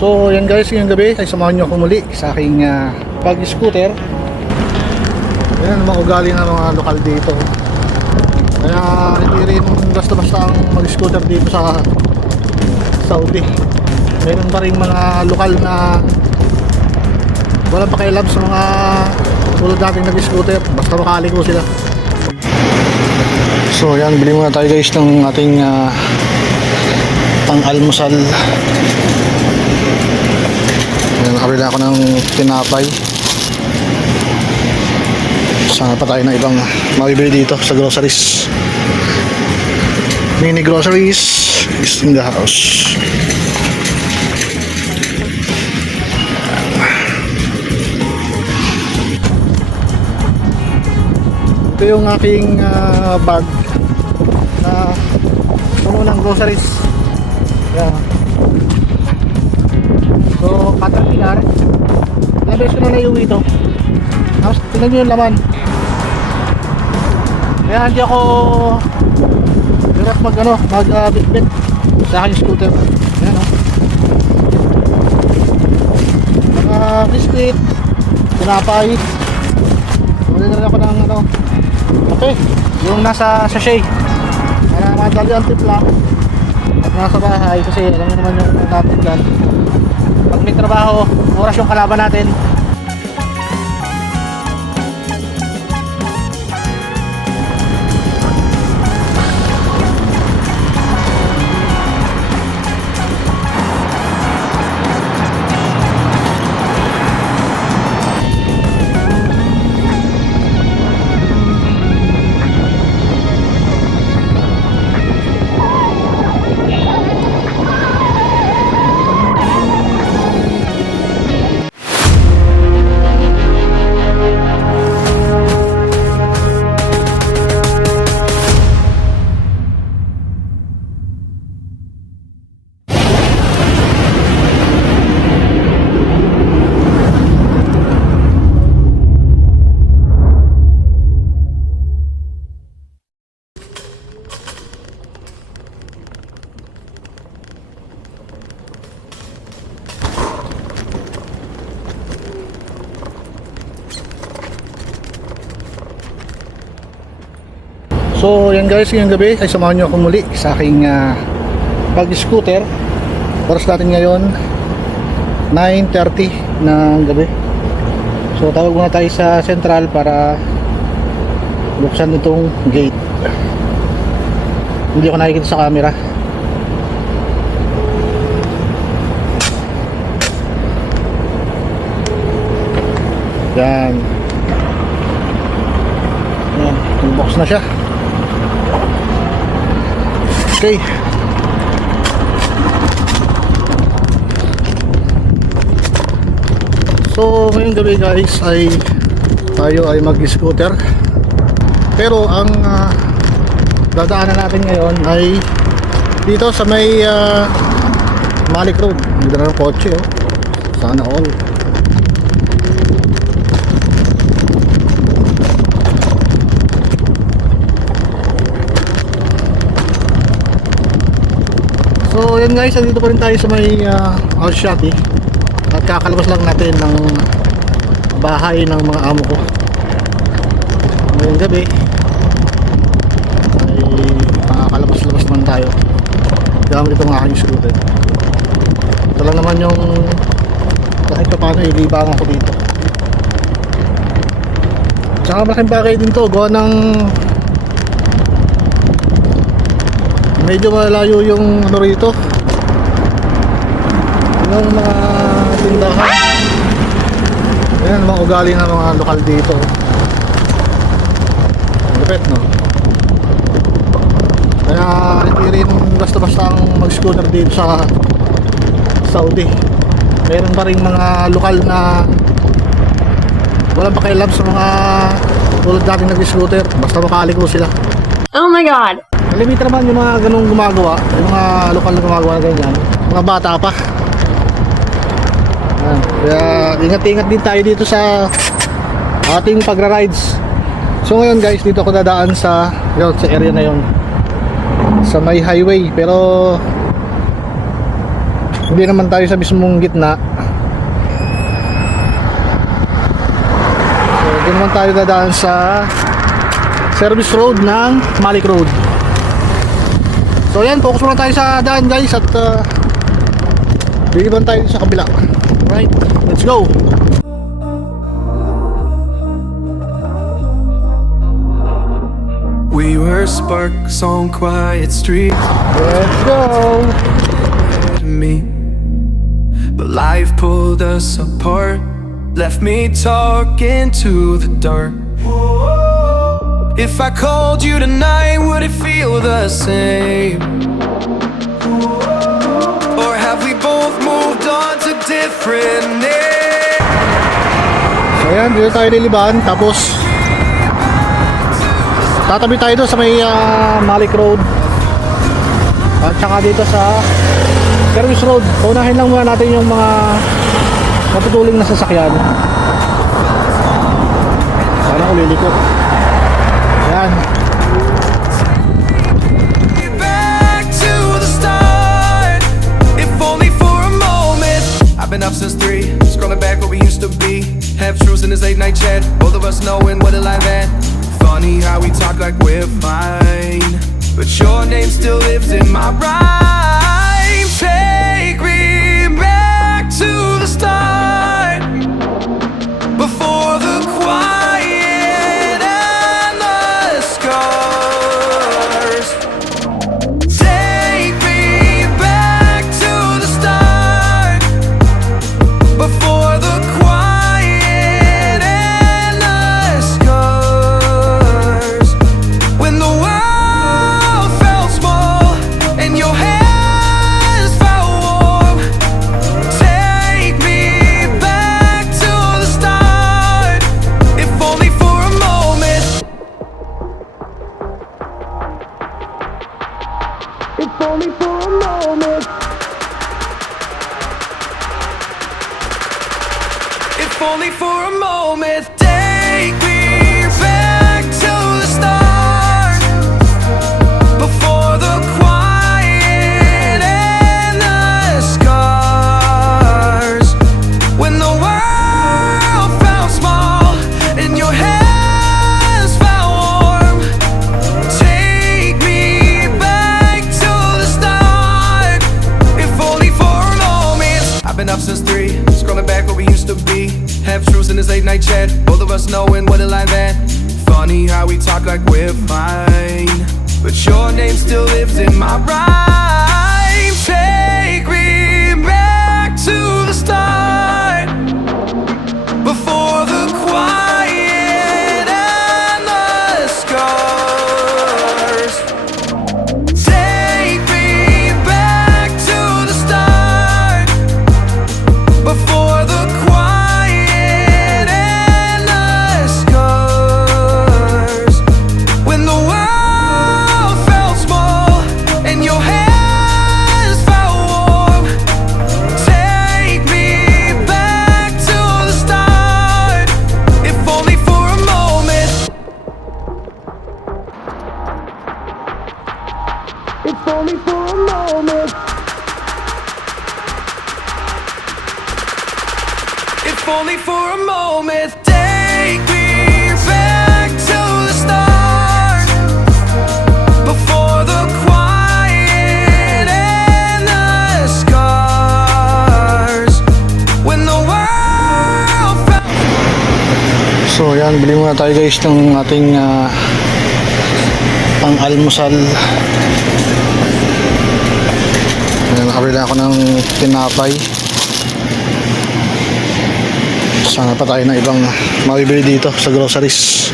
So yan guys, ngayong gabi ay samahan nyo ako muli sa aking pag-scooter. Yan mga ugali ng mga lokal dito. Kaya hindi rin basta-basta ang mag-scooter dito sa Saudi. Meron pa rin mga lokal na walang pakialam sa mga tulad nating nag-scooter, basta makaliko sila. So yan, bili muna tayo guys ng ating pang-almusal. Nakabili ako ng tinapay. Sana pa tayo ng ibang mabibili dito sa groceries. Mini groceries is in the house. Ito yung aking bag na puno ng groceries. Yeah. So, Caterpillar. Ilang beses ko na naiuwi ito. Tapos, tignan nyo yung laman. Kaya hindi ako hirap mag-bit-bit sa aking scooter. Ayan o. Mga biscuit, tinapay. Pwede na rin ako ng okay, yung nasa sachet. Kaya madali ang tip lang at nasa bahay kasi alam nyo naman yung natin dyan. Pag may trabaho, oras yung kalaban natin. So yan guys, ngayong gabi ay samahan nyo ako muli sa aking pag-scooter. Oras natin ngayon 9:30 ng gabi. So tawag muna tayo sa central para buksan itong gate. Hindi ako nakikita sa camera. Yan. Yan, box na siya. Okay. So ngayong gabi guys ay tayo ay mag-scooter. Pero ang dadaanan natin ngayon ay dito sa may Malik Road. Dito na ng kotse oh. Sana all. So yan guys, andito pa rin tayo sa may Al-Shati. At kakalabas lang natin ng bahay ng mga amo ko. Ngayong gabi ay makakalabas-labas naman tayo gamit itong aking scooter. Ito lang naman yung kahit pa paano ilibangan ko dito. Tsaka malaking bagay din to, gawa ng medyo malayo yung rito, yung mga tindahan. Ayan mga ugali ng mga lokal dito. Lupit no. Kaya hindi rin basta-basta ang mag-scooter dito sa Saudi. Meron pa rin mga lokal na walang pakialam sa mga tulad nating nag-scooter, basta makaliko sila. Oh my god. Limit naman yung mga ganung gumagawa, yung mga lokal na gumagawa na ganyan, mga bata pa. Kaya ingat-ingat din tayo dito sa ating pagra-rides. So ngayon guys, dito ako dadaan sa area na yon, sa may highway. Pero hindi naman tayo sa mismong gitna. So hindi naman tayo dadaan sa service road ng Malik Road. So yan, focus muna tayo sa daan guys, at liliban tayo sa kabila. Alright, let's go. We were sparks on quiet streets. Let's go. Me, but life pulled us apart, left me talking to the dark. If I called you tonight, would it feel the same? Or have we both moved on to different names? So yan, dito tayo liliban. Tapos tatabi tayo doon sa may Malik Road, at saka dito sa service road. Paunahin lang muna natin yung mga matutuling na sasakyan. Sana uliliko. Yan. Back to the start, if only for a moment. I've been up since 3, scrolling back where we used to be. Half truths in this late night chat, both of us knowing what a life at. Funny how we talk like we're fine, but your name still lives in my rhyme. Take me back to the start, before the quiet and the scars. Take me back to the start, before the quiet and the scars. When the world felt small and your hands felt warm. Take me back to the start, if only for a moment. If only for a moment. If only for a moment. Take me back to the start, before the quiet and the scars. When the world felt small and your hands felt warm. Take me back to the start, if only for a moment. I've been up since 3, scrolling back where we used to be. Half truths in this late night chat, both of us knowing what a life at. Funny how we talk like we're fine, but your name still lives in my rhyme. Take me back to the start, before the quiet and the scars. Take me back to the start, before the quiet and the scars. When the world felt small and your hands felt warm. Take me back to the start, if only for a moment. If only for a moment. If only for a moment. Take me back to the start, before the quiet and the scars. When the world felt. So yan, bili muna tayo guys ng ating pang-almusal. Yan, nakabili ako ng tinapay. Sana pa tayo ng ibang mabibili dito sa groceries.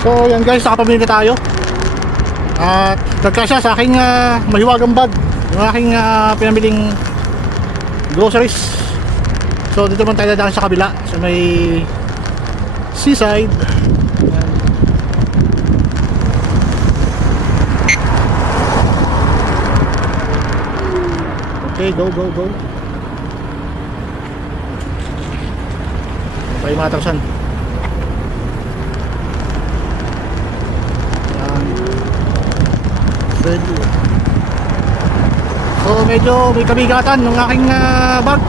So yan guys, nakapamili na tayo. At nagkasya sa aking mahiwagang bag yung aking pinamiling groceries. So dito naman tayo dadaan sa kabila, sa may seaside. Okay, go. Tayo matrasan. Ready. So medyo may kabigatan ng aking bag.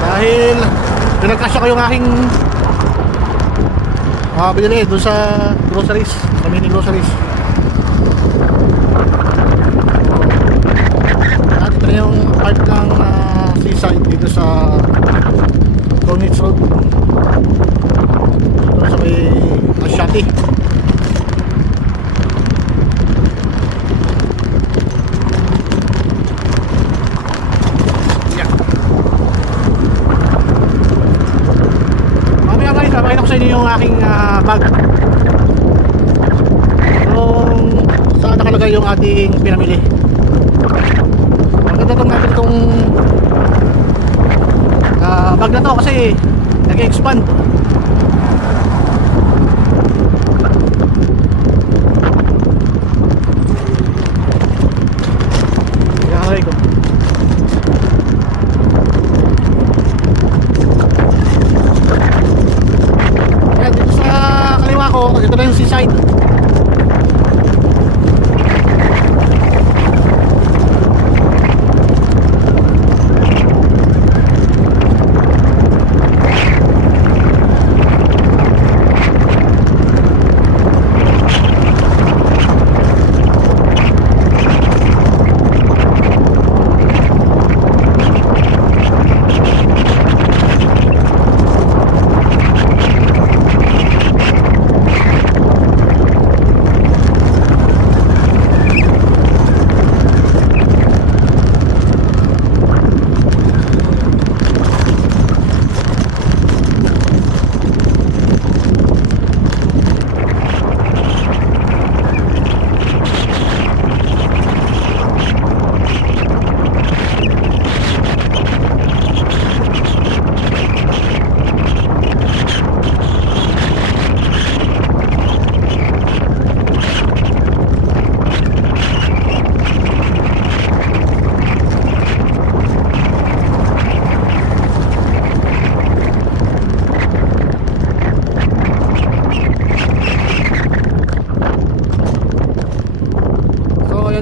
Dahil pinagkasya ko yung aking binili doon sa groceries, sa mini groceries. At ito na yung part ng seaside dito sa Cornich Road. Ito sa may Ashati. Papakita ko sa inyo yung aking bag kung saan nakalagay yung ating pinamili. Maganda itong natin itong bag na to kasi nag-expand. Ilalagay ko. Ito na yung seaside.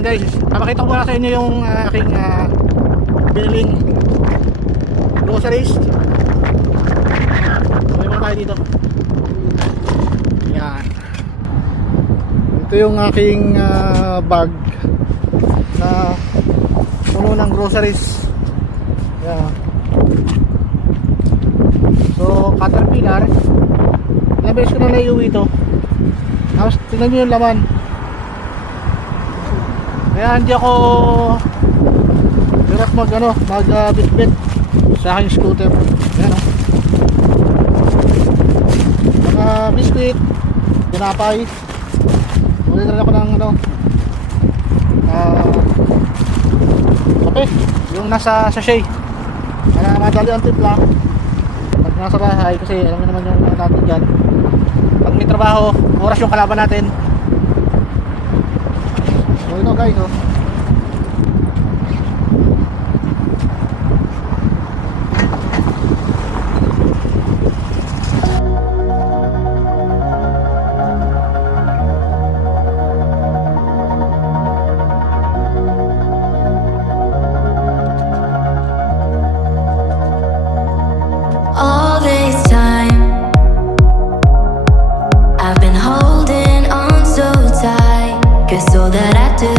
Guys, papakita ko muna sa inyo yung aking biniling groceries. May mga tayo dito. Yan. Ito yung aking bag na puno ng groceries. Yan. So Caterpillar, ilang beses ko na naiuwi ito. Tapos tingnan nyo yung laman. Kaya hindi ako hirap mag bitbit sa aking scooter. Ayan o. Mga biskuit, tinapay. Ulit rin ako ng kape, yung nasa sachet. Kaya madali ang timpla pag nasa bahay, kasi alam mo naman yung natin dyan. Pag may trabaho, oras yung kalaban natin. So ito guys, oh. All this time I've been holding on so tight, 'cause all that I do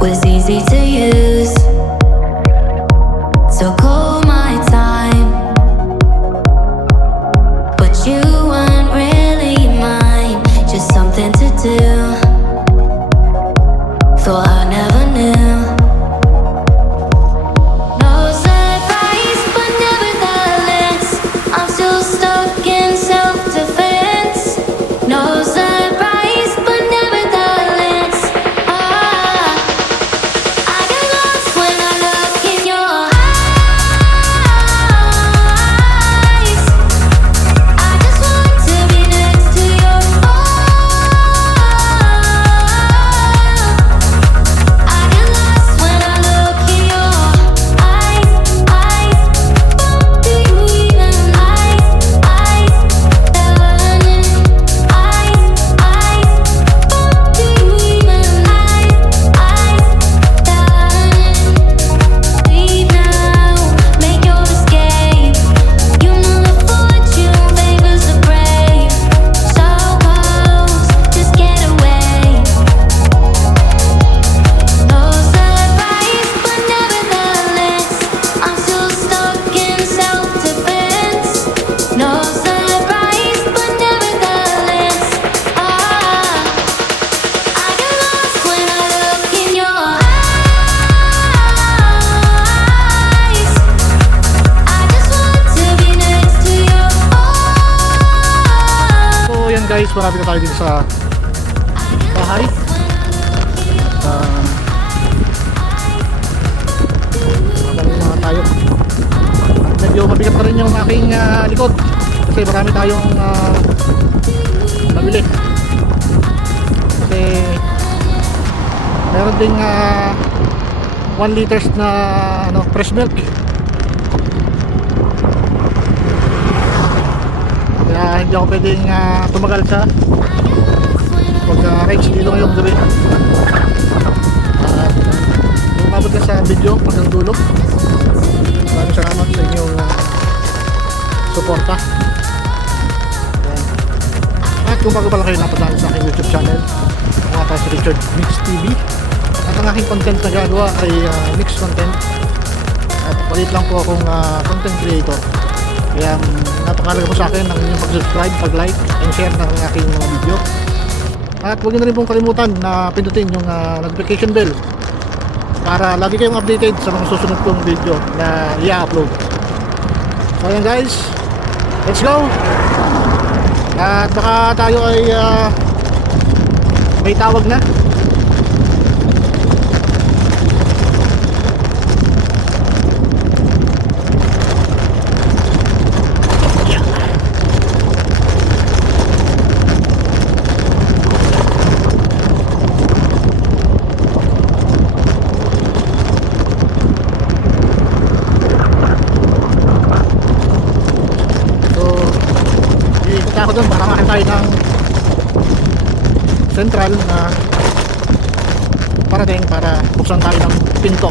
was easy to use. So call my time, but you weren't really mine, just something to do. Thought I never knew. No surprise, but nevertheless, I'm still stuck in self-defense. No surprise, but nevertheless, I guys, marami na tayo dito sa bahay. Marami na tayo. At medyo mabigat na rin yung aking likod kasi marami tayong nabili. Kasi meron ding 1 liters na fresh milk. Kaya hindi ako pwedeng tumagal sa pagka-rides dito ngayong gabi. At kung umabot ka sa video hanggang dulo, maraming salamat sa inyong suporta. Ayan. At kung bago pala kayo napadaan sa aking YouTube channel, ako nga si Richard Mix TV. At ang aking content na gagawa ay mix content. At palit lang po akong content creator. Kaya napakalaga po sa akin ang inyong pag-subscribe, pag-like, and share ng aking mga video. At huwag nyo na rin pong kalimutan na pindutin yung notification bell para lagi kayong updated sa mga susunod kong video na i-upload. So ayan guys, let's go! At baka tayo ay may tawag na. Ako doon para makain tayo ng central na parating para buksan tayo ng pinto.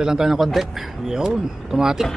Tayo lang tayo ng konti. Yun, automatic.